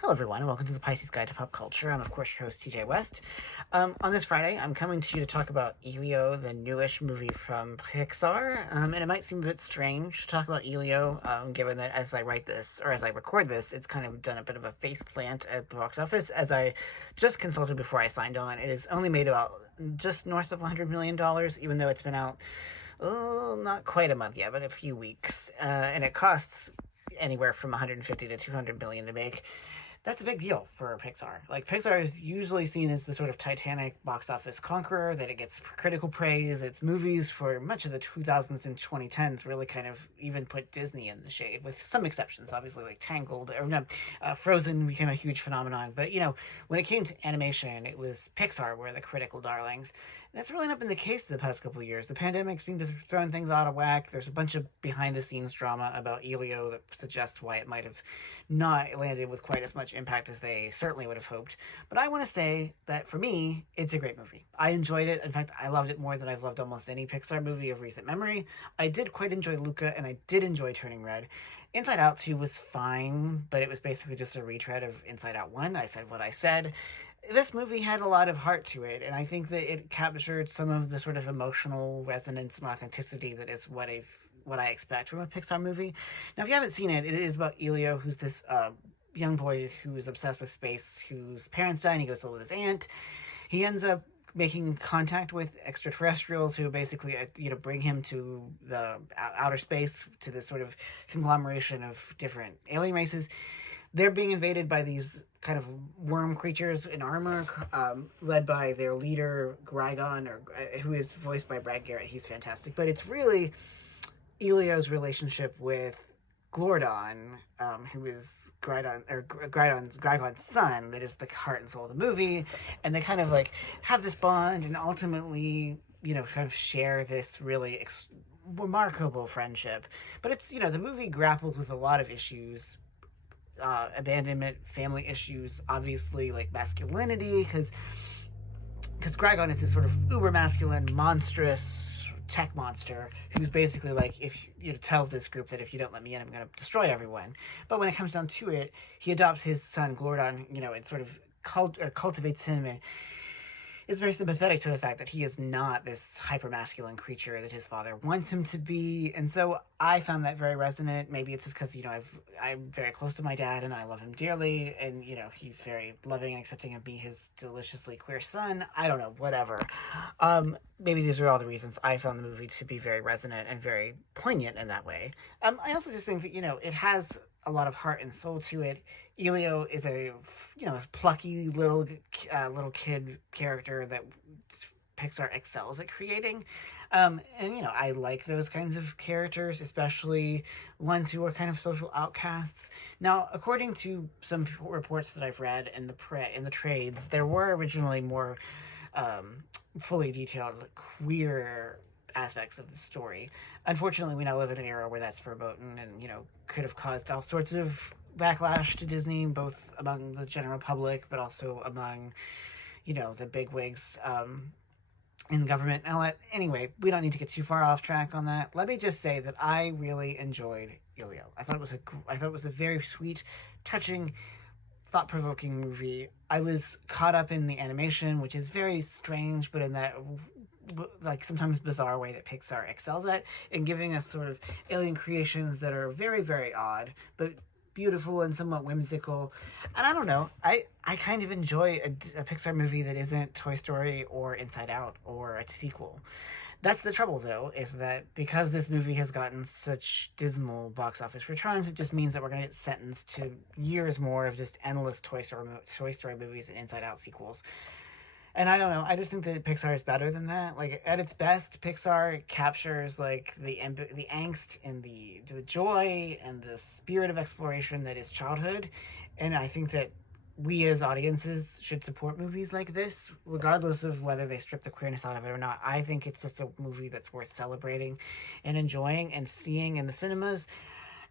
Hello, everyone, and welcome to the Pisces Guide to Pop Culture. I'm, of course, your host, TJ West. On this Friday, I'm coming to you to talk about Elio, the newish movie from Pixar. And it might seem a bit strange to talk about Elio, given that as I write this, or as I record this, it's kind of done a bit of a face plant at the box office. As I just consulted before I signed on, it has only made about just north of $100 million, even though it's been out, not quite a month yet, but a few weeks. And it costs anywhere from 150 to 200 million to make. That's a big deal for Pixar. Like, Pixar is usually seen as the sort of Titanic box office conqueror, that it gets critical praise. Its movies for much of the 2000s and 2010s really kind of even put Disney in the shade, with some exceptions, obviously, like Tangled, or no, Frozen became a huge phenomenon. But, when it came to animation, it was Pixar were the critical darlings. That's really not been the case the past couple of years. The pandemic seemed to have thrown things out of whack. There's a bunch of behind-the-scenes drama about Elio that suggests why it might have not landed with quite as much impact as they certainly would have hoped. But I want to say that for me, it's a great movie. I enjoyed it. In fact, I loved it more than I've loved almost any Pixar movie of recent memory. I did quite enjoy Luca, and I did enjoy Turning Red. Inside Out 2 was fine, but it was basically just a retread of Inside Out 1. I said what I said. This movie had a lot of heart to it, and I think that it captured some of the sort of emotional resonance and authenticity that is what I expect from a Pixar movie. Now, if you haven't seen it, it is about Elio, who's this young boy who is obsessed with space, whose parents die, and he goes to live with his aunt. He ends up making contact with extraterrestrials who basically, bring him to the outer space, to this sort of conglomeration of different alien races. They're being invaded by these kind of worm creatures in armor, led by their leader, Grigon, who is voiced by Brad Garrett. He's fantastic. But it's really Elio's relationship with Glordon, who is Grigon's son, that is the heart and soul of the movie. And they kind of like have this bond and ultimately, kind of share this really remarkable friendship. But it's, the movie grapples with a lot of issues, abandonment, family issues, obviously, like masculinity, because Grigon is this sort of uber masculine, monstrous tech monster who's basically like, if tells this group that if you don't let me in, I'm going to destroy everyone. But when it comes down to it, he adopts his son Glordon, and sort of cultivates him, and is very sympathetic to the fact that he is not this hyper-masculine creature that his father wants him to be. And so I found that very resonant. Maybe it's just because, I'm very close to my dad and I love him dearly, and, he's very loving and accepting of me, his deliciously queer son. I don't know, whatever. Maybe these are all the reasons I found the movie to be very resonant and very poignant in that way. I also just think that, it has a lot of heart and soul to it. Elio is a plucky little kid character that Pixar excels at creating. And I like those kinds of characters, especially ones who are kind of social outcasts. Now, according to some reports that I've read in the trades, there were originally more fully detailed queer aspects of the story. Unfortunately, we now live in an era where that's verboten and, could have caused all sorts of backlash to Disney, both among the general public, but also among, the bigwigs in the government. Anyway, we don't need to get too far off track on that. Let me just say that I really enjoyed Elio. I thought it was a very sweet, touching, thought-provoking movie. I was caught up in the animation, which is very strange, but in that like sometimes bizarre way that Pixar excels at, in giving us sort of alien creations that are very, very odd, but beautiful and somewhat whimsical. And I don't know, I kind of enjoy a Pixar movie that isn't Toy Story or Inside Out or a sequel. That's the trouble, though, is that because this movie has gotten such dismal box office returns, it just means that we're going to get sentenced to years more of just endless Toy Story movies and Inside Out sequels. And I don't know, I just think that Pixar is better than that. Like, at its best, Pixar captures, like, the angst and the joy and the spirit of exploration that is childhood. And I think that we as audiences should support movies like this, regardless of whether they strip the queerness out of it or not. I think it's just a movie that's worth celebrating and enjoying and seeing in the cinemas.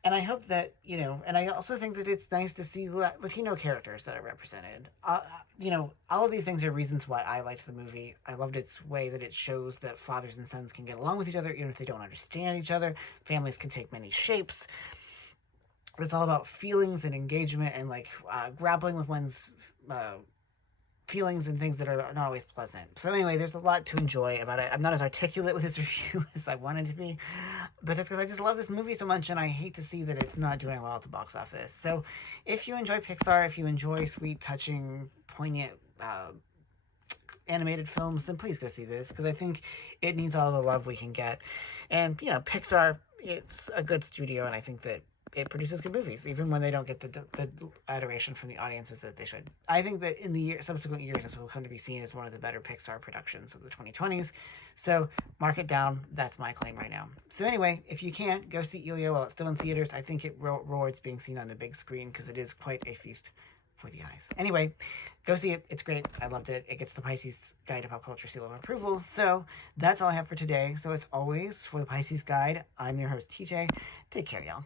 And I hope that, and I also think that it's nice to see Latino characters that are represented. All of these things are reasons why I liked the movie. I loved its way that it shows that fathers and sons can get along with each other, even if they don't understand each other. Families can take many shapes. It's all about feelings and engagement and like grappling with one's feelings and things that are not always pleasant. So anyway, there's a lot to enjoy about it. I'm not as articulate with this review as I wanted to be, but that's because I just love this movie so much, and I hate to see that it's not doing well at the box office. So if you enjoy Pixar, if you enjoy sweet, touching, poignant animated films, then please go see this, because I think it needs all the love we can get. And, you know, Pixar, it's a good studio, and I think that it produces good movies, even when they don't get the adoration from the audiences that they should. I think that in the subsequent years, this will come to be seen as one of the better Pixar productions of the 2020s. So mark it down. That's my claim right now. So anyway, if you can't, go see Elio while it's still in theaters. I think it rewards being seen on the big screen, because it is quite a feast for the eyes. Anyway, go see it. It's great. I loved it. It gets the Pisces Guide to Pop Culture seal of approval. So that's all I have for today. So as always, for the Pisces Guide, I'm your host, TJ. Take care, y'all.